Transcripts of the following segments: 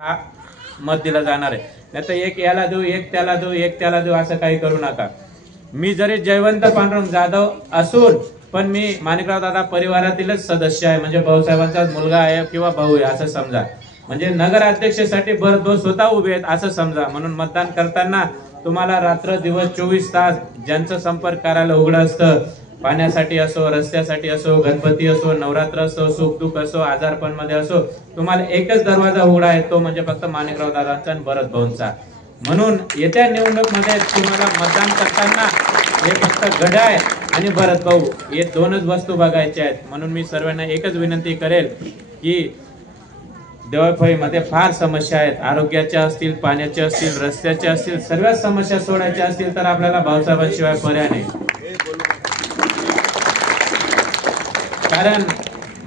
हा मत दिला जाणार आहे। नाही तर एक याला देऊ, एक त्याला देऊ, एक त्याला देऊ असं काही करू नका। मी जरी जयवंत पांडुरंग जाधव असून पण मी माणिकराव दादा परिवारातीलच सदस्य आहे, म्हणजे भाऊसाहेबांचा मुलगा आहे किंवा भाऊ आहे असं समजा। म्हणजे नगर अध्यक्षासाठी भरदो स्वतः उभे आहेत असं समजा। म्हणून मतदान करताना तुम्हाला रात्र दिवस 24 तास ज्यांचा संपर्क करायला उघड असतं, पाण्यासाठी असो, रस्त्यासाठी असो, गणपती असो, नवरात्र असो, सुख दुःख असो, आजारपण मध्ये असो, तुम्हाला एकच दरवाजा उघडा आहे, तो म्हणजे फक्त माणिकराव दादांचा आणि भरत भाऊंचा। म्हणून येत्या निवडणूक मध्ये तुम्हाला मतदान करताना हे फक्त घड्याळ आणि भरत भाऊ हे दोनच वस्तू बघायच्या आहेत। म्हणून मी सर्वांना एकच विनंती करेल की देवळफळीमध्ये फार समस्या आहेत, आरोग्याच्या असतील, पाण्याच्या असतील, रस्त्याच्या असतील, सर्व समस्या सोडायच्या असतील तर आपल्याला भाऊसाहेबांशिवाय पर्याय नाही। कारण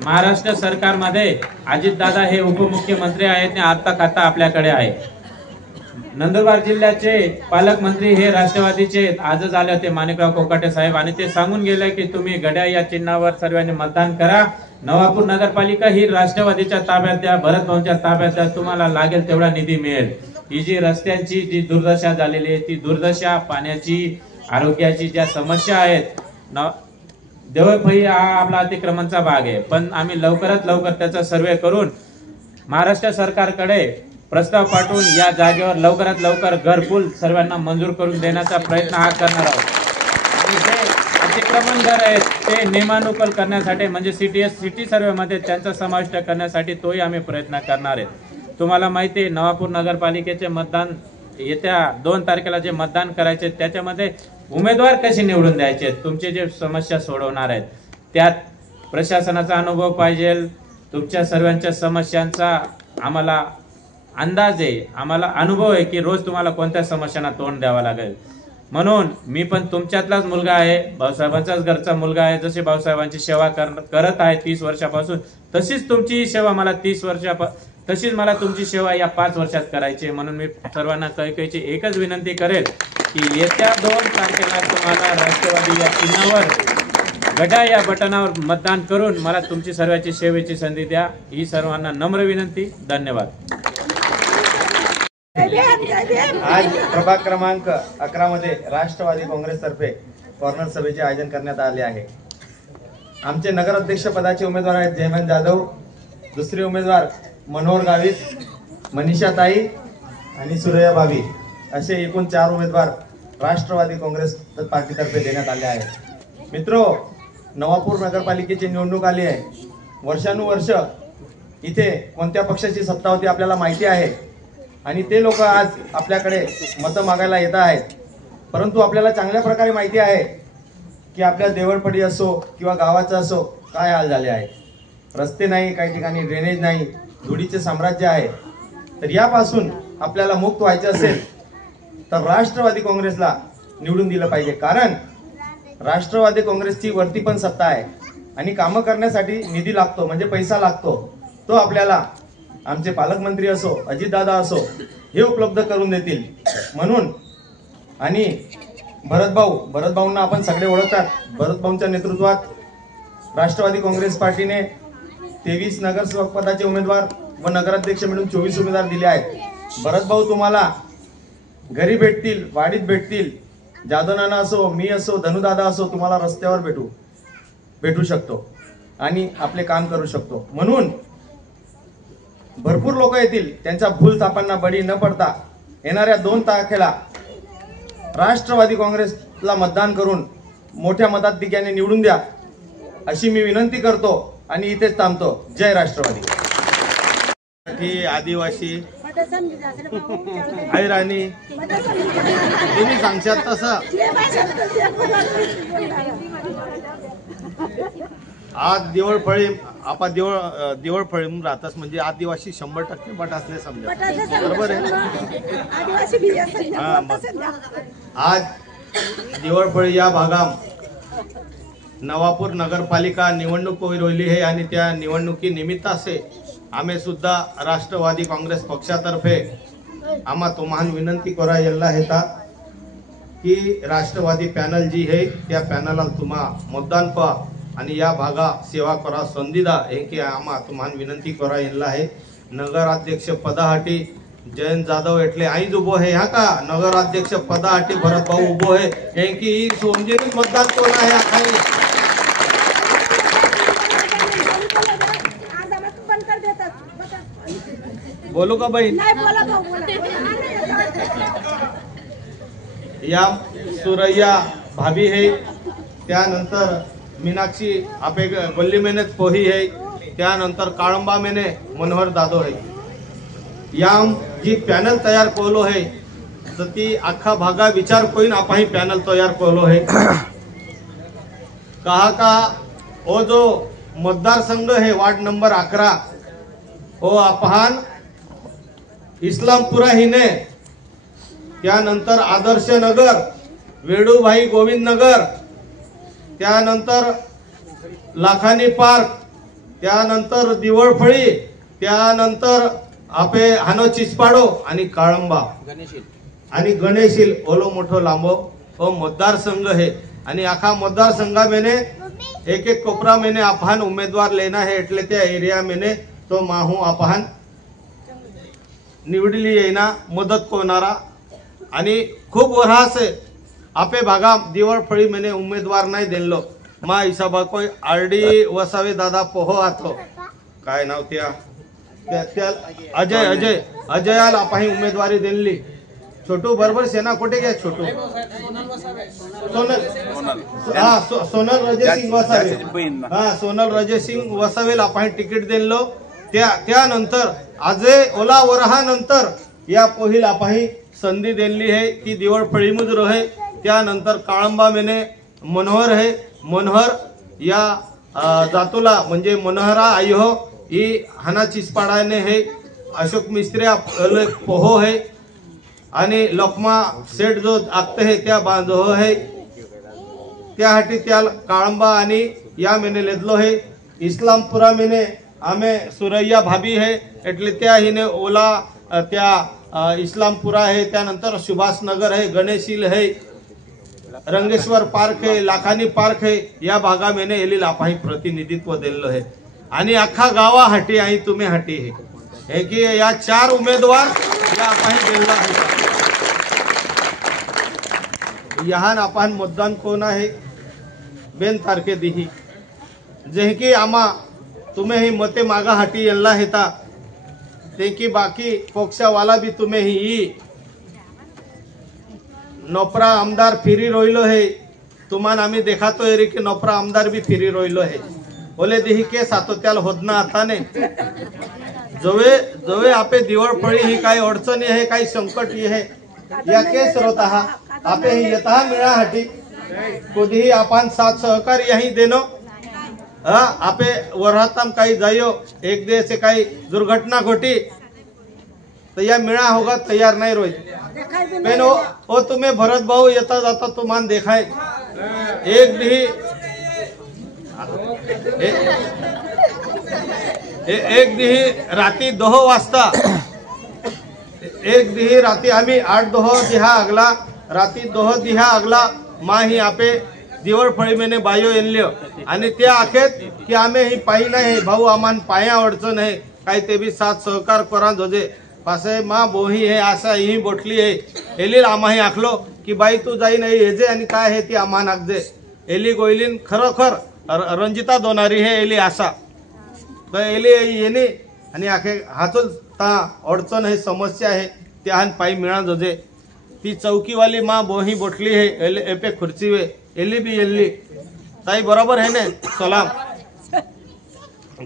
महाराष्ट्र सरकारमध्ये अजितदादा हे उपमुख्यमंत्री आहेत आणि अर्थ खाता आपल्याकडे आहे। नंदुरबार जिल्ह्याचे पालकमंत्री हे राष्ट्रवादीचे आजच आले होते माणिकराव कोकाटे साहेब, आणि ते सांगून गेले की तुम्ही घड्याळ या चिन्हावर सर्वांनी मतदान करा। नवापूर नगरपालिका ही राष्ट्रवादीच्या ताब्यात द्या, भरत भाऊंच्या ताब्यात द्या, तुम्हाला लागेल तेवढा निधी मिळेल। ही जी रस्त्यांची जी दुर्दशा झालेली आहे, ती दुर्दशा, पाण्याची, आरोग्याची ज्या समस्या आहेत, देवळफळी हा आपला अतिक्रमणचा भाग आहे, पण आम्ही लवकरात लवकर त्याचा सर्वे करून महाराष्ट्र सरकारकडे प्रस्ताव पाठवून या जागेवर लवकरात लवकर घरकुल सर्वांना मंजूर करून देण्याचा प्रयत्न हा करणार आहोत। आणि जे अतिक्रमण घर आहेत ते नियमानुकूल करण्यासाठी, म्हणजे सिटी सर्वे मध्ये त्यांचा समाविष्ट करण्यासाठी तोही आम्ही प्रयत्न करणार आहेत। तुम्हाला माहिती आहे नवापूर नगरपालिकेचे मतदान येत्या 2 तारखेला जे मतदान करायचे त्याच्यामध्ये उमेदवार कसे निवडून द्यायचे, तुमचे जे समस्या सोडवणार आहेत त्यात प्रशासनाचा अनुभव पाहिजे, तुमच्या सर्वांच्या समस्यांचा आम्हाला अंदाज आहे, आम्हाला अनुभव आहे की रोज तुम्हाला कोणत्या समस्यांना तोंड द्यावं लागेल। म्हणून मी पण तुमच्यातलाच मुलगा आहे, भाऊसाहेबांचाच घरचा मुलगा आहे। जसे भाऊसाहेबांची सेवा करत आहे 30 वर्षापासून, तशीच तुमची सेवा मला 30 तशीच मला तुमची सेवा या 5 वर्षात करायची। म्हणून मी सर्वांना कैकईची एकच विनंती करेल की येत्या 2 तारखेला तुम्हाला राष्ट्रवादी या चिन्हावर घड्याळ या बटनावर मतदान करून मला तुमची सर्वांची सेवेची संधी द्या, ही सर्वांना नम्र विनंती। धन्यवाद। आज प्रभाग क्रमांक 11 मध्ये राष्ट्रवादी काँग्रेस तर्फे कॉर्नर सभेचे आयोजन करण्यात आले आहे। आमचे नगराध्यक्ष पदाचे उमेदवार आहेत जयवंत जाधव, दुसरे उमेदवार मनोहर गावित, मनीषाताई आणि सुरैया भाभी असे एकूण 4 उमेदवार राष्ट्रवादी काँग्रेस पार्टीतर्फे देण्यात आले आहेत। मित्रो, नवापूर नगरपालिकेची निवडणूक आली आहे। वर्षानुवर्ष इथे कोणत्या पक्षाची सत्ता होती आपल्याला माहिती आहे, आणि ते लोक आज आपल्याकडे मतं मागायला येत आहेत। परंतु आपल्याला चांगल्या प्रकारे माहिती आहे की आपल्या देवळपडी असो किंवा गावाचं असो काय हाल झाले आहे। रस्ते नाही, काही ठिकाणी ड्रेनेज नाही, धुळीचे साम्राज्य आहे। तर यापासून आपल्याला मुक्त व्हायचे असेल तर राष्ट्रवादी काँग्रेसला निवडून दिलं पाहिजे, कारण राष्ट्रवादी काँग्रेसची वरती पण सत्ता आहे आणि कामं करण्यासाठी निधी लागतो, म्हणजे पैसा लागतो, तो आपल्याला आमचे पालकमंत्री असो, अजितदादा असो, हे उपलब्ध करून देतील। म्हणून आणि भरत भाऊंना आपण सगळे ओळखतात। भरत भाऊंच्या नेतृत्वात राष्ट्रवादी काँग्रेस पार्टीने 23 नगरसेवक पदाचे उमेदवार व नगराध्यक्ष मिळून 24 उमेदवार दिले आहेत। भरत भाऊ तुम्हाला घरी भेटतील, वाडीत भेटतील, जाधवनाना असो, मी असो, धनुदादा असो, तुम्हाला रस्त्यावर भेटू शकतो आणि आपले काम करू शकतो। म्हणून भरपूर लोक येतील, त्यांच्या भूल थापांना बळी न पडता येणाऱ्या 2 तारखेला राष्ट्रवादी काँग्रेसला मतदान करून मोठ्या मताधिक्याने निवडून द्या अशी मी विनंती करतो आणि इथेच थांबतो। जय राष्ट्रवादी। आदिवासी आई राणी तुम्ही सांगशात तसं आज देवळफळी आपण देवळफळी म्हणून राहतात, म्हणजे आदिवासी 100% मठ असले समजा, बरोबर आहे। आज देवळफळी या भागात नवापूर नगरपालिका निवडणूक होईल आहे, आणि त्या निवडणुकी निमित्त असे आम्ही सुद्धा राष्ट्रवादी काँग्रेस पक्षातर्फे आम्हा तुम्हाला विनंती करा येल्ला हेता की राष्ट्रवादी पॅनल जी आहे त्या पॅनलला तुम्हा मतदान पहा आणि या भागा सेवा करा संधी दा, हे की आम्हा तुम्हाला विनंती करा येल्ला आहे। नगराध्यक्ष पदासाठी जयंत जाधव एटले आईज उभो है हाँ का नगराध्यक्ष पदासाठी भरत भाऊ उभो है यांकी समजून मतदान कोण आहे आखाई बोलू का बहीण या सुरैया भाभी है त्यानंतर मीनाक्षी आपे गल्ली मेहनत पोही है त्यानंतर काळंबा मेने मनोहर दादो है याम जी पॅनल तयार कोलो है तर ती अख्खा भागा विचार कोईन आपण पॅनल तयार कोलो है कहा का वो जो मतदार संघ है वार्ड नंबर 11 वो आपण इस्लामपुरा हिने त्यानंतर आदर्श नगर वेडूभाई गोविंद नगर त्यानंतर लाखानी पार्क त्यानंतर दिवळफळी त्यानंतर आपे हानो चिसपाडो आणि काळंबा आणि गणेशील ओलो मोठो लांबो वो मतदारसंघ है आणि आखा मतदारसंघा मेने एक एक कोपरा मेने आपण उमेदवार लेना है एटले त्या एरिया मेने तो माहू आपण निवडली येना मदत कोणारा आणि खूप वरास आपे भागा दिवळफळी मेने उमेदवार नाही दिलो मा हिसाबा कोई आरडी वसावे दादा पोहो आतो काय नाव त्या अजय अजय अजयाला आपण उमेदवारी दिली छोटू बरोबर सेना कोठे घ्या छोटू सोनल रजे सिंग वसावे सोनल रजे सिंग वसावेला आपण तिकीट दिलो त्यानंतर अजय ओला वरहा नंतर या पोहिल आपण संधी दिली है ती दिवळफळी मुज रहे त्यानंतर काळंबा मेने मनोहर है मनोहर या जातोला म्हणजे मनोहरा आई हो ही हाना चिसपाडाने है अशोक मिस्त्री पोहो है आणि लोकमा सेठ जो आगते है त्या बांधो है त्यासाठी त्या काळंबा आणि या मेने लेदलो है इस्लामपुरा मेने आमे सुरैया भाभी है एटले त्या हिने ओला त्या इस्लामपुरा है त्यानंतर सुभाष नगर है गणेशील है रंगेश्वर पार्क है लाखानी पार्क है या भागा मेने एलिल आपण प्रतिनिधित्व दिलं है आणि अख्खा गावा हाटी आणि तुम्ही हाटी है की या 4 उमेदवार या आपण दिला है यहाँ आपण मतदान कोण आहे बेन तारखे दिही जे की आमा तुम्ही ही मते मागा हाटी यांना हेता ते की बाकी पक्षवाला भी तुम्ही ही नोपरा आमदार फिरी रोइलो है तुमान आम्ही देखातो एरी की नोपरा आमदार भी फिरी रोइलो है बोले दिही के सातोत्याल होदना आता ने जवे जवे आपे दिवळफळी ही काही अडचणी आहे काही संकट आहे या केस रोता हा आपे ही यथा मिळाहाटी कधीही आपण साथ सहकार यही देनो आपे वरहातम काही जायो एक दे से काही दुर्घटना घटी तो या मिळा होगा तैयार नहीं रोहित पेनो ओ तुम्हें भरत भाऊ येता जाता तुमान देखाय एक दी एक दी राती 2 वाजता एक दी राती आम्ही 8 दिहा अगला राती 2 दिहा अगला मा ही आपे दिवळफळी मेने बायो येल्यो आणि त्या आखेत की आम्ही ही पाई नाही भाऊ आमान पाया अडचण आहे काही ते भी साथ सहकार करा जोजे पासे माँ बोही है आशा ही बोटली है एलिल आमाही आखलो की बाई तू जाई नाही हेजे आणि काय है ती आमान आखजे एली गोयलीन खरोखर रंजिता दोनारी है एली आशा तर एली येणे आणि आखे हातून ता अडचण है समस्या है त्याहान पाई मिळा जोजे ती चौकीवाली माँ बोही बोटली है एपे खुर्ची वे एली भी एली ताई बरोबर है ने सलाम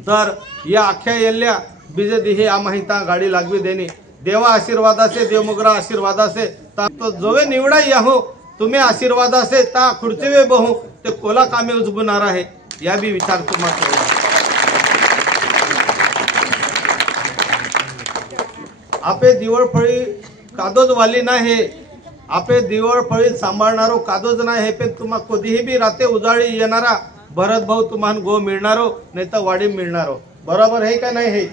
तर या आख्या येल्ल्या बीजे दिही आम्ही ता गाडी लागवी देनी देवा आशीर्वादा से देवमुगरा आशीर्वादा से ता तो जोवे निवडा याहो तुम्हें आशीर्वादा से ता खुर्ची वे बहु ते कोला कामे उजबुनारा है या भी विचार तुम्हाला आपे दिवळफळी कादोज वाली ना है आपे दिवळफळी सांभाळणारो कादोज ना है पे तुम्हा कधीही भी राते उजाळी येणारा भरत भाऊ तुम्हाला गो मिळणारो नाही तर वाडी मिळणारो बरोबर है का नाही है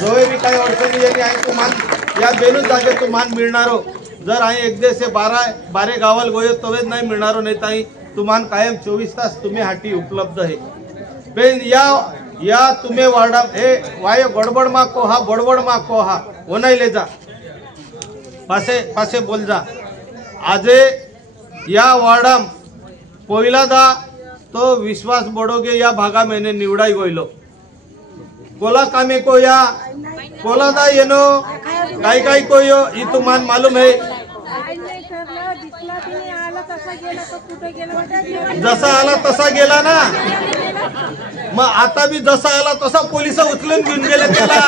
जोवे भी काही अडचणी यांनी आहे तुम्हाला या बेनू जागे तुम्हाला मिळणारो जर आई एक दे से 12 गावाल गोयो तवेच नाही मिळणारो नाही ताई तुम्हाला कायम 24 तास तुम्ही हाटी उपलब्ध है बेन या या तुम्हें वार्डा ए वाय गड़बड़ मा कोहा बड़बड़ मा कोहा वो नहीं ले जा पासे पासे बोल जा आजे या वार्डाम पहिला दा तो विश्वास बड़ोगे या भागा मैंने निवडाई गोयलो कोला कामे को या कोला दा येनो काय को यो ई तुमान मालूम है जसा आला तसा गेला ना मग आता भी जसा आला तसा पोलिस उचलून घेऊन गेले त्याला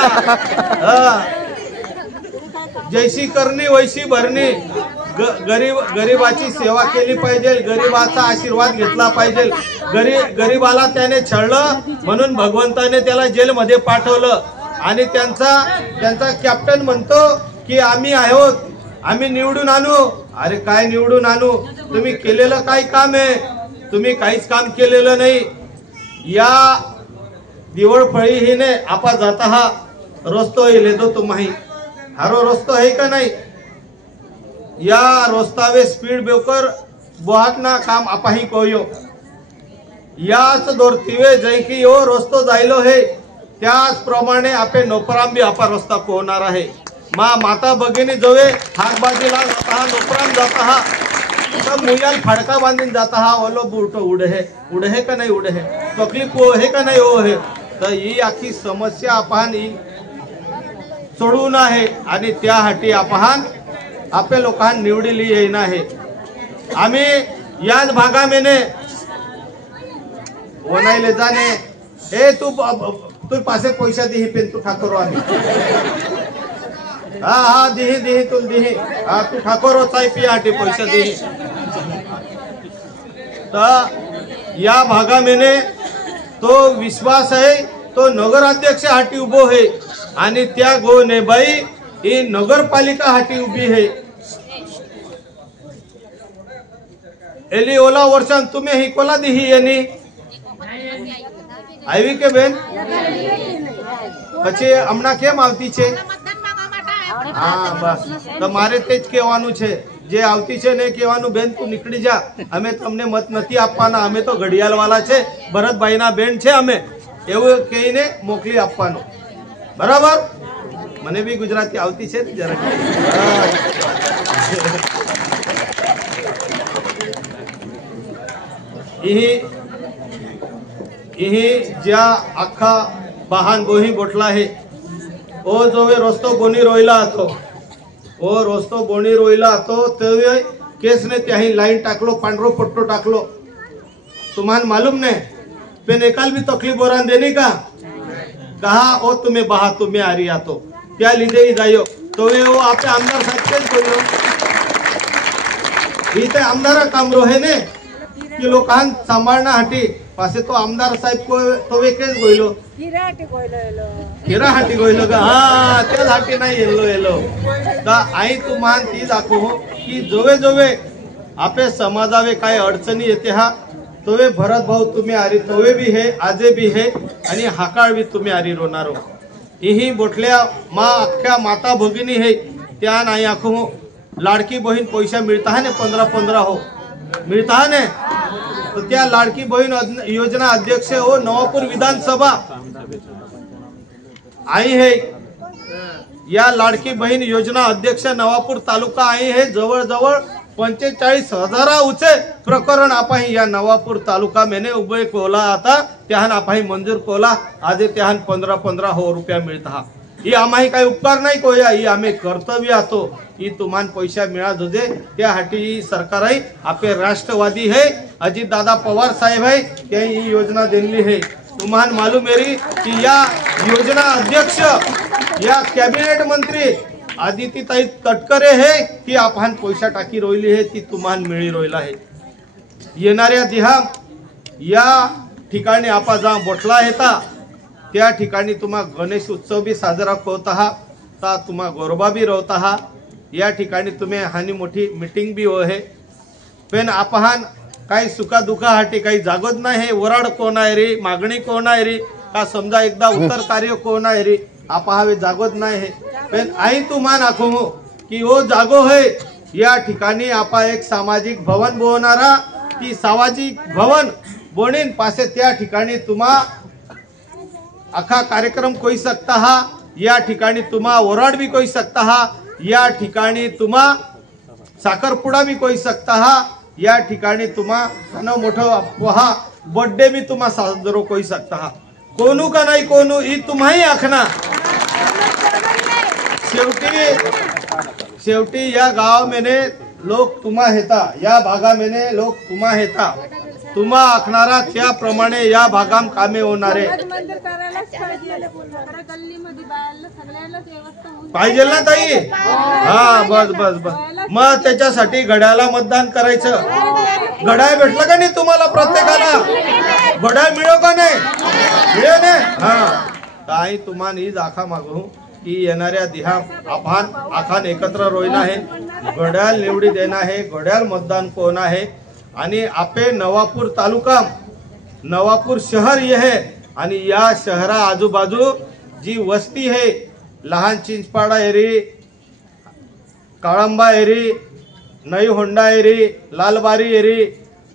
जैसी करणी वैसी भरणी गरीबाची सेवा केली पाहिजे गरीबाचा आशीर्वाद घेतला पाहिजे गरीबाला त्याने छळलं म्हणून भगवंताने त्याला जेलमध्ये पाठवलं आणि त्यांचा कॅप्टन म्हणतो की आम्ही आहोत आम्ही निवडून आणू अरे काय निवडून आणू तुम्ही केलेलं काय काम आहे तुम्ही काहीच काम केलेलं नाही या दिवळफळी हिने आपा जाता हा रस्तो येले तो तुम्ही हारो रस्तो है का नाही या रस्तावे स्पीड ब्रेकर बोहाटना काम आपाही कोयो याच दोरतीवे जै की यो रस्तो जायलो है त्याचप्रमाणे आपे नोपराम भी आपा रस्ता पोहणार आहे माता भगिनी जवे हाकबाजीला जाता हा नोपराम जाता हा सब मुयाल फाड़का बांधून जाता हा ओलो बुरटो उडे का नाही उडे तकलीफ हो है का नाही हो है तर ही आखी समस्या आपण सोडवून आहे आणि त्यासाठी आपण आपल्या लोकांना निवडली येईना आहे आम्ही याच भागामेने वनायले जाणे ए तू पासे पैसा दिही पेन तू ठाकरो आम्ही हा दिही तुल दिही हा तू ठाकरो चाय पियासाठी पैसा दिही तर या भागामेने तो विश्वास आहे तो नगराध्यक्ष हाटी उभो है आणि त्या गोने बाई ही नगरपालिका हाटी उभी है एली ओला वर्षान तुम्ही ही कोला दिही यानी आवी के बेन પછી હમણાં કેમ આવતી છે હા બસ તમારે તે જ કહેવાનું છે જે આવતી છે ને કહેવાનું બેન તું નીકળી જા અમે તમને મત નથી આપવાના અમે તો ઘડિયાળવાળા છે ભરતભાઈના બેન છે અમે એવું કહીને મોકલી આપવાનું બરાબર મને બી ગુજરાતી આવતી છે જરા इही ज्या आखा वाहन बोही बोटला है ओ जो रस्तो बोनी रोयला तो ओ रस्तो बोनी रोयला तो तेवे केस ने त्याही लाइन टाकलो पांढरो पट्टो टाकलो तुम्हान मालूम ने पेन एकाल भी तकलीफ बोरान देनी का कहा ओ तुम्हें बहा तुम्हें आ रही तो त्या लिदे ही जायो तो वो आपे आमदार साहेब कोयो इथे आमदार काम रोहे ने की लोकांन सांभाळना हाटी पासे तो आमदार साहेब को तो वेकेच गोयलो हिराहाटी गोयलो का हा त्यासाठी नाही येलो ता आई तुम्हान ती दाखवू की जोवे जोवे आपे समाजावे काय अडचणी येते हा तोवे भरत भाऊ तुम्ही आरी तोवे भी है आजे भी है आणि हाकाळ भी तुम्ही आरी रोनारो ही बोटल्या मा अख्ख्या माता भगिनी है त्या नाही आखू लाडकी बहीण पैसा मिळता है ने 15-15 हो मिळता है ने तो त्या लाडकी बहीण योजना अध्यक्ष हो नवापूर विधानसभा आई है या लाडकी बहीण योजना अध्यक्ष नवापूर तालुका आई है जवळ जवळ 45,000 उचे प्रकरण आपाही या नवापूर तालुका मेने उभे कोला आता त्याहन आपाही मंजूर कोला आज त्याहन 15-15 हो रुपया मिळता ही आम्ही काही उपकार नाही कोया ही आम्ही कर्तव्य आतो ही तुमान पैसा मिळा जोजे त्यासाठी सरकार आहे आपे राष्ट्रवादी है अजित दादा पवार साहेब है त्या ही योजना दिली है तुम्हान मालूम है कि या योजना अध्यक्ष या कैबिनेट मंत्री आदितीताई तटकरे है की आपण पैसा टाकी रोयली है ती तुम्हान मिळी रोयला है येणाऱ्या दिहा या ठिकाणी आपा जा बोटला येता त्या ठिकाणी तुम्हा गणेश उत्सव भी साजरा होता हा ता तुम्हा गरबा भी रोवता हा या ठिकाणी तुम्ही हानी मोठी मीटिंग भी हो है पण आपण काही सुखा दुखासाठी काही जागोच नाही है वराड कोण आहे रे मागणी कोण आहे रे का समजा एकदा उत्तर कार्य कोण आहे रे आपा हवे जागोच नाही है पण आई तुम्हा नाखो की वो जागो है या ठिकाणी आपा एक सामाजिक भवन बोलणारा ती सामाजिक भवन बोणीन पासे त्या ठिकाणी तुम्हा आखा कार्यक्रम कोई सकता हा, या ठिकाणी तुम्हा ओराड भी कोई सकता हा, या ठिकाणी तुम्हा साखरपुडा भी कोई सकता हा, या ठिकाणी तुम्हा सण मोठं पहा बर्थडे भी तुम्हा साजरो कोई सकता हा. कोणू का नाही कोणू ही तुम्हाही आखना. शेवटी या गाव मेने लोक तुम्हा हेता, या भागा मेने लोक तुम्हा हेता. तुम्हा आखणारा त्याप्रमाणे या भागाम कामे होणारे पाहिजे ना ताई. हा बस बस बस. मग त्याच्यासाठी घड्याला मतदान करायचं. घड्याळ भेटलं का नाही तुम्हाला प्रत्येकाला? घड्याळ मिळो का नाही? मिळे ना. हा ताई तुम्हाला ही दाखा मागू की येणाऱ्या दिहा आपण आखान एकत्र रोईन आहे. घड्याळ निवडी देणं आहे. घड्याळ मतदान कोण आहे. आणि आपे नवापूर तालुका नवापूर शहर ये है आणि या शहरा आजूबाजू जी वस्ती है लहान चिंचपाडा एरी, काळंबा एरी, नई होंडा एरी, लालबारी एरी,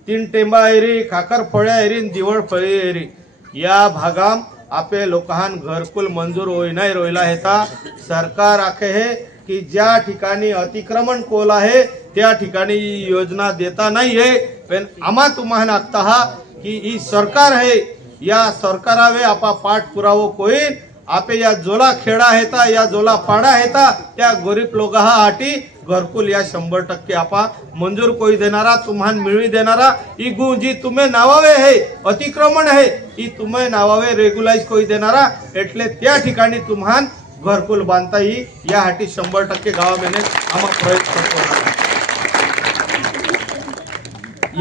तीन टेंबा एरी, खाकरफळ्या एरी, दिवळफळी एरी या भागाम आपे लोकांन घरकुल मंजूर होई नाही रोयला हेता. सरकार आखे है की ज्या ठिकाणी अतिक्रमण कोल आहे त्या ठिकाणी योजना देता नाही है. पण आम्हा तुम्हाला आखता हा की ही सरकार है. या सरकारावे आपा पाठपुरावो कोईन. आपे या जोला खेडा हेता, या जोला पाडा हेता त्या गरीब लोकांसाठी घरकुल या 100% आपा मंजूर कोई देणारा तुम्हाला मिळवी देणारा. इगू जी तुम्ही नावावे है अतिक्रमण है ही तुम्ही नावावे रेग्युलाइज कोई देणारा. એટલે त्या ठिकाणी तुम्हाला घरकुल बांधता येईल यासाठी 100% गावामध्ये आम्हा प्रयत्न करतो.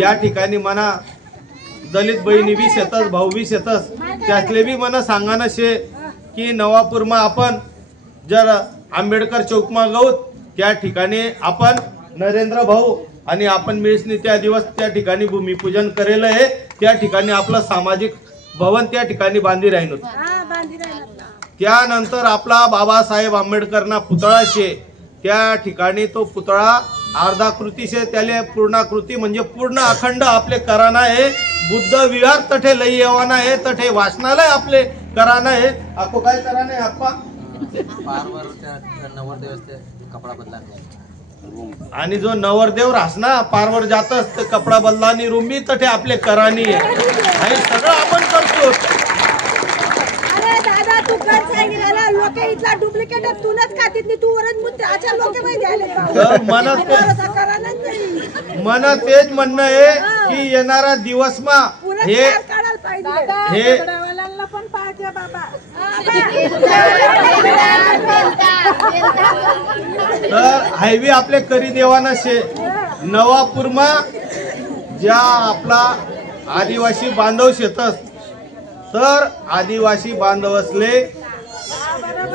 या ठिकाणी मना दलित बहिणी बी शेतस, भाऊ बी शेतस, त्यातले बी मना सांगाना शे की नवापूरमा आपण जर आंबेडकर चौकमा गौत त्या ठिकाणी आपण नरेंद्र भाऊ आणि आपण मिळसनी त्या दिवस त्या ठिकाणी भूमिपूजन करेल आहे. त्या ठिकाणी आपलं सामाजिक भवन त्या ठिकाणी बांधी राहिलो. त्यानंतर आपला बाबासाहेब आंबेडकरना पुतळा शे त्या ठिकाणी तो पुतळा अर्धाकृती शे त्याले पूर्णाकृती म्हणजे पूर्ण अखंड आपले कराना आहे. बुद्ध विहार तठे लई येवाना आहे. तठे वाचनालय आपले कराना आहे. आपको काय कराना आहे आप्पा? कपडा बदला आणि जो नवरदेव राहसना पारवर जातच ते कपडा बदलानी रूम बी तठे आपले करानी आहे. हे सगळं आपण करतो. तू काय सांगितलं लोक इथला डुप्लिकेट तुलाच खातीत नाही. तू वरच मुद्दे अच्छा लोक माहिती आले तर मला तेच म्हणणं आहे की येणारा दिवसमा हे पण पाहिजे बाबा. तर हायवे आपले करी देवाना शे. नवापूरमा ज्या आपला आदिवासी बांधव शेतस तर आदिवासी बांधव असले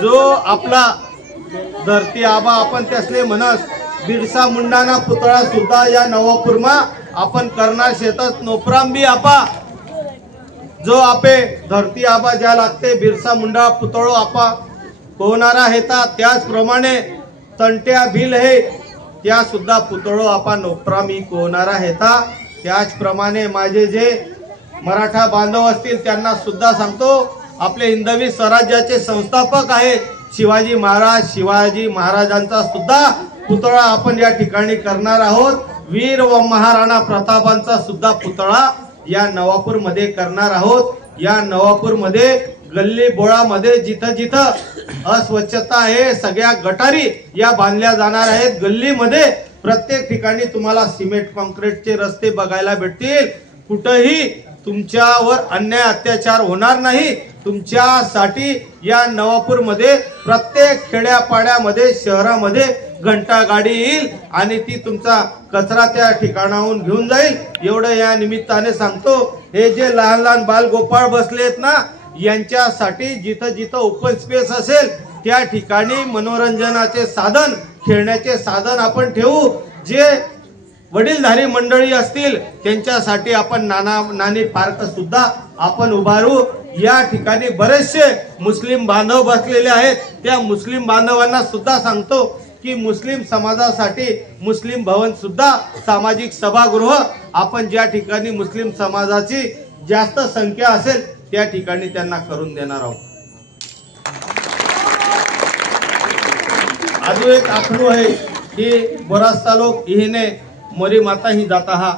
जो आपला धरती आबा आपण त्यासले म्हणस बिरसा मुंडाना पुतळा सुद्धा या नवापूरमा आपण करणार शेतस. नोपराम बी आपा जो आपे धरती आबा ज्या लागते बिरसा मुंडा पुतळो आपा कोणारा हेता त्याचप्रमाणे तंट्या भिल हे त्या सुद्धा पुतळो आपा नोपरामी कोणारा हेता. त्याचप्रमाणे माझे जे मराठा बांधव असतील त्यांना सुद्धा सांगतो आपले हिंदवी स्वराज्याचे संस्थापक आहे शिवाजी महाराज. शिवाजी महाराजांचा सुद्धा पुतळा आपण या ठिकाणी करणार आहोत. वीर व महाराणा प्रतापांचा सुद्धा पुतळा या नवापूर मध्ये करणार आहोत. या नवापूर मध्ये गल्ली बोळामध्ये जिथं जिथं अस्वच्छता आहे सगळ्या गटारी या बांधल्या जाणार आहेत. गल्लीमध्ये प्रत्येक ठिकाणी तुम्हाला सिमेंट कॉन्क्रीटचे रस्ते बघायला भेटतील. कुठेही तुमच्यावर अन्याय अत्याचार होणार नाही. तुमच्यासाठी या नवापूर मध्ये प्रत्येक खेड्यापाड्यामध्ये शहरामध्ये घंटा गाडी येईल आणि ती तुमचा कचरा त्या ठिकाणाहून घेऊन जाईल. एवढं या निमित्ताने सांगतो. हे जे लहान लहान बाल गोपाळ बसलेत ना यांच्यासाठी जिथं जिथं ओपन स्पेस असेल त्या ठिकाणी मनोरंजनाचे साधन खेळण्याचे साधन आपण ठेवू. जे वडीलधारी मंडळी असतील त्यांच्यासाठी आपण नानी पार्क सुद्धा आपण उभारू. या ठिकाणी बरेचसे मुस्लिम बांधव बसलेले आहेत. त्या मुस्लिम बांधवांना सुद्धा सांगतो की मुस्लिम समाजासाठी मुस्लिम भवन सुद्धा सामाजिक सभागृह आपण ज्या ठिकाणी मुस्लिम समाजाची जास्त संख्या असेल त्या ठिकाणी त्यांना करून देणार आहोत. अजून एक आखणू आहे की बराचसा लोक इहिने मरी माता ही जाता हा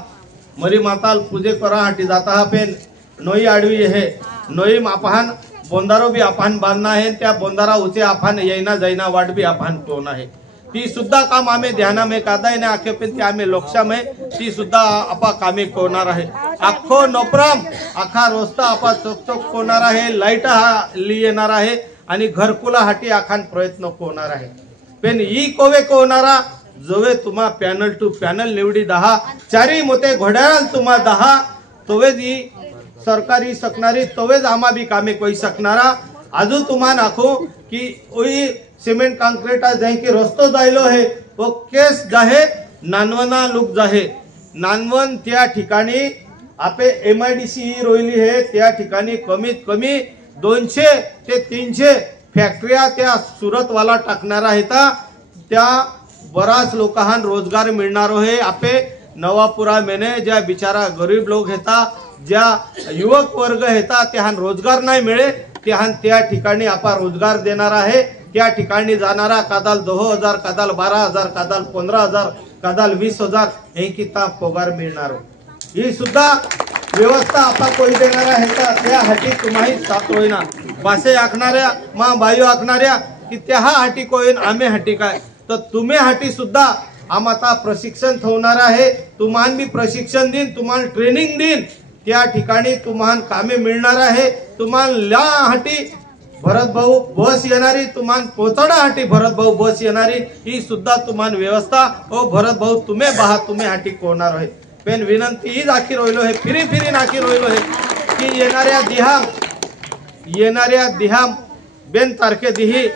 मरी माताल पूजे करा हाटी जाता हा पेन नोई आडवी हे नोई आपान बोंदारो भी आपान बांधना है त्या बोंदारा उचे आपान येईना जाईना वाट भी आपान कोण आहे ती सुद्धा काम आम्ही ध्यानामे कादाय ने आखे पण ती आम्ही लोक्षामे ती सुद्धा आपा कामे कोणार आहे आखो नोपराम आखा रोस्ता आपा चोक चोक कोणार आहे लाईट हा ली येणार आहे आणि घरकुला हाटी आखान प्रयत्न कोणार आहे पण ई कोवे कोणारा जोवे तुम्हा पॅनल टू पॅनल निवडी 10 चारी मोते घोड्याळ तुम्हा 10 तोवेज ई सरकारी सकणारी तोवेज आम्हा बी कामे कोई सकणारा आजू तुम्हा नाखो की ओई सिमेंट काँक्रीट जाय की रस्तो जायलो है वो केस जाहे नानवना लुक जाहे नानवन त्या ठिकाणी आपे MIDC रोयली है त्या ठिकाणी कमीत कमी 200 ते 300 फॅक्टऱ्या त्या सुरतवाला टाकणारा हेता त्या बराच लोकांना रोजगार मिळणार आहे आपे नवापुरा मेने ज्या बिचारा गरीब लोक हेता ज्या युवक वर्ग हेता त्या रोजगार नाही मिळे त्या ठिकाणी आपा रोजगार देणार आहे त्या ठिकाणी जाणारा कादाल 2000 कादाल 12000 कादाल 15000 कादाल 20000 हे किता पगार मिळणार ही सुद्धा व्यवस्था आपा कोई देणार आहे का त्या हाटी तुम्ही साथ होईना भाषे आखणाऱ्या मा बायो आखणाऱ्या की त्या हाटी कोईन आम्ही हाटी काय तर तुम्ही हाटी सुद्धा आम्हाला प्रशिक्षण ठेवणार आहे तुम्हाला मी प्रशिक्षण देईन तुम्हाला ट्रेनिंग देईन त्या ठिकाणी तुम्हाला कामे मिळणार आहे तुम्हाला हाटी भरत भाऊ बस येणारी तुम्हाला पोचडा हाटी भरत भाऊ बस येणारी ही सुद्धा तुम्हाला व्यवस्था ओ भरत भाऊ तुम्ही बहा तुम्ही हाटी कोणार आहे पण विनंती ही दाखी रोयलो आहे फिरी नाकी रोयलो आहे की येणाऱ्या दिहाम बेन तारखे दिही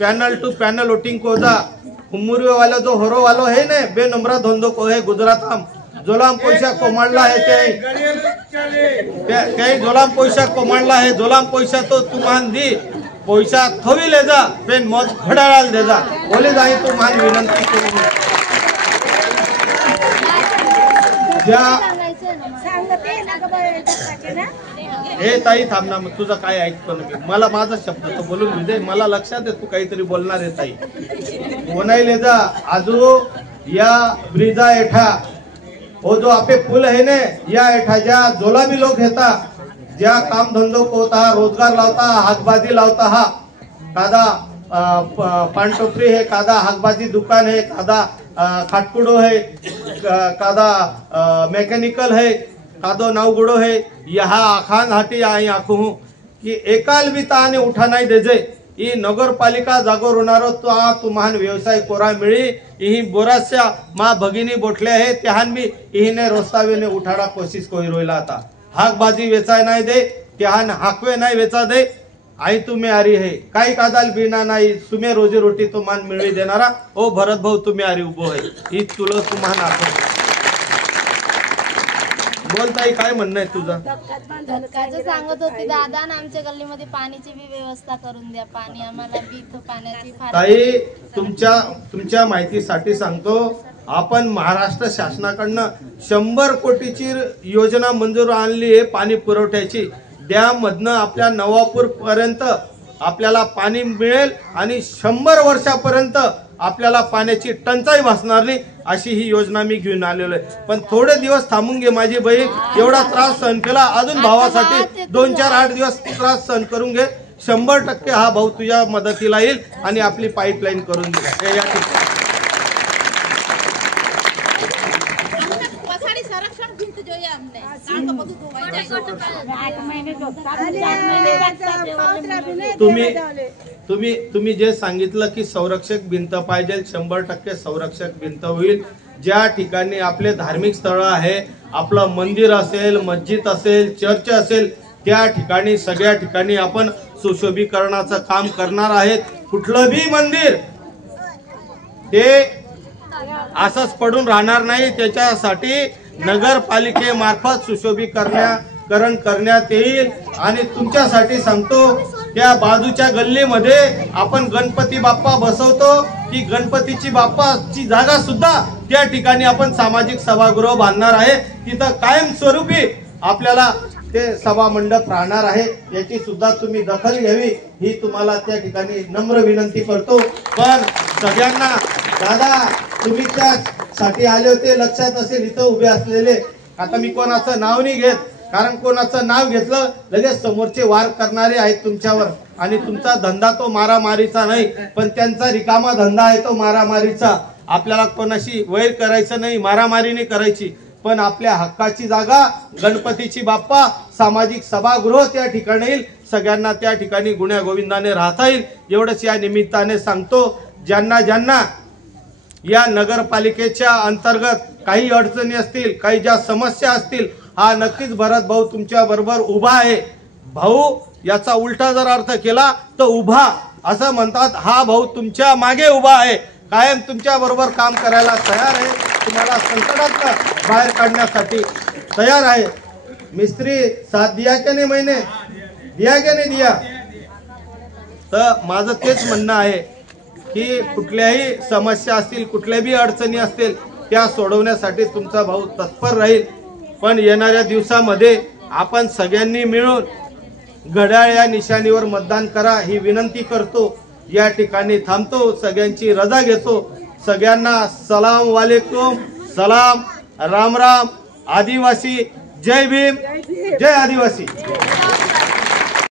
पॅनल टू पॅनल वोटिंग को जा हुमुरी वाला जो हरो वालो है ने बे नंबरा धंधो को है गुजरात हम जोलाम पैसा कोमाडला है काही जोलाम पैसा कोमाडला है जोलाम पैसा तो तुम्हान दी पैसा थोवी ले जा पेन मत घडाळाल दे जा बोले जाई तुम्हान विनंती करू ज्या सांगते ना का बरं ना हे ताई थांब ना तुझं काय ऐकतो ना मी मला माझा शब्द तो बोलून दे मला लक्षात आहे तू काहीतरी बोलणार आहे ताई कोणाईले जा आजू या ब्रिजा एठा वो जो आपे पुल है ने या एठा ज्या जोला भी लोग हेता ज्या काम धंदो कोता रोजगार लावता हाकबाजी लावता हा कादा पानटोपरी है कादा हाकबाजी दुकान है कादा खाटकुडो है कादा मैकेनिकल है कादो नावगुडो है यहाँ आखान हाटी आई आखू हूँ कि एकाल भी ताने उठा नहीं देजे ई नगरपालिका जागोर होणारो तो तुम्हान व्यवसाय कोरा मिळी इही बोराच्या मा भगिनी बोटले आहे त्याहान भी इहीने रोस्तावेने उठाडा कोशिश कोई रोयला आता हाकबाजी वेचाय नाही दे त्याहान हाकवे नाही वेचा दे आई तुम्ही आरी है काही कादाल बिना नाही तुम्ही रोजी रोटी तुम्हान मिळवी देणारा ओ भरत भाऊ तुम्ही आरी उभो आहे ही तुला तुम्हान आठवण बोलताई काय म्हणणं आहे तुझं धक्काचं सांगत होती दादा ना आमच्या गल्लीमध्ये पाण्याची बी व्यवस्था करून द्या पाणी आम्हाला बी पाण्याची ताई तुमच्या माहितीसाठी सांगतो आपण महाराष्ट्र शासनाकडनं 100 कोटीची योजना मंजूर आणली आहे पाणी पुरवठ्याची डॅम मधनं आपल्या नवापूर पर्यंत आपल्याला पाणी मिळेल आणि 100 वर्षापर्यंत आपल्याला पाण्याची टंचाई भासणार नाही अशी ही योजना मी घेऊन आलेलो आहे पण थोडे दिवस थांबून घे माझी बहीण एवढा त्रास सहन केला अजून भावासाठी 2-4-8 दिवस त्रास सहन करून घे 100% हा भाऊ तुझ्या मदतीला येईल आणि आपली पाईपलाईन करून दे या ठिकाणी तुम्ही जे सांगितलं की संरक्षक भिंत पाहिजे 100% संरक्षक भिंत होईल ज्या ठिकाणी आपले धार्मिक स्थळ आहे आपलं मंदिर असेल मस्जिद असेल चर्च असेल त्या ठिकाणी सगळ्या ठिकाणी आपण सुशोभीकरणाचं काम करणार आहेत कुठलं भी मंदिर ते असंच पडून राहणार नाही त्याच्यासाठी नगरपालिकेमार्फत सुशोभीकरण करण्यात येईल आणि तुमच्यासाठी सांगतो त्या बाजूच्या गल्लीमध्ये आपण गणपती बाप्पा बसवतो ती गणपतीची बाप्पाची जागा सुद्धा त्या ठिकाणी आपण सामाजिक सभागृह बांधणार आहे तिथं कायमस्वरूपी आपल्याला ते सभा मंडप राहणार आहे, याची सुद्धा तुम्ही दखल घ्यावी ही तुम्हाला त्या ठिकाणी नम्र विनंती करतो। पण सगळ्यांना दादा तुम्ही त्यासाठी आले होते लक्षात असेल, इथं उभे असलेले, आता मी कोणाचं नाव नाही घेत, कारण कोणाचं नाव घेतलं लगेच समोरचे वार करणारे आहेत तुमच्यावर, आणि तुमचा धंदा तो मारामारीचा नाही, पण त्यांचा रिकामा धंदा आहे तो मारामारीचा। आपल्याला कोणाशी वैर करायचं नाही, मारामारी नाही करायची, पण आपल्या हक्काची जागा गणपतीची बाप्पा सामाजिक सभागृह त्या ठिकाणी येईल, सगळ्यांना त्या ठिकाणी गुण्या गोविंदाने राहता येईल एवढंच या निमित्ताने सांगतो। ज्यांना ज्यांना या नगरपालिकेच्या अंतर्गत काही अडचणी असतील, काही ज्या समस्या असतील, हा नक्कीच भरत भाऊ तुमच्या बरोबर उभा आहे। भाऊ याचा उलटा जर अर्थ केला तर उभा असं म्हणतात, हा भाऊ तुमच्या मागे उभा आहे, कायम तुमच्या बरोबर काम करायला तयार आहे, तुम्हाला संकटात बाहेर काढण्यासाठी तयार आहे। मिस्त्री साथ दिया क्या नहीं, मैंने दिया क्या नहीं दिया? तर माझं तेच म्हणणं आहे की कुठल्याही समस्या असतील, कुठल्याही अडचणी असतील, त्या सोडवण्यासाठी तुमचा भाऊ तत्पर राहील। पण येणाऱ्या दिवसामध्ये आपण सगळ्यांनी मिळून घड्याळ या निशाणीवर मतदान करा ही विनंती करतो। या ठिकाणी थांबतो, सगळ्यांची रजा घेतो। सगळ्यांना सलाम वालेकुम, सलाम, राम राम। आदिवासी जय भीम, जय आदिवासी।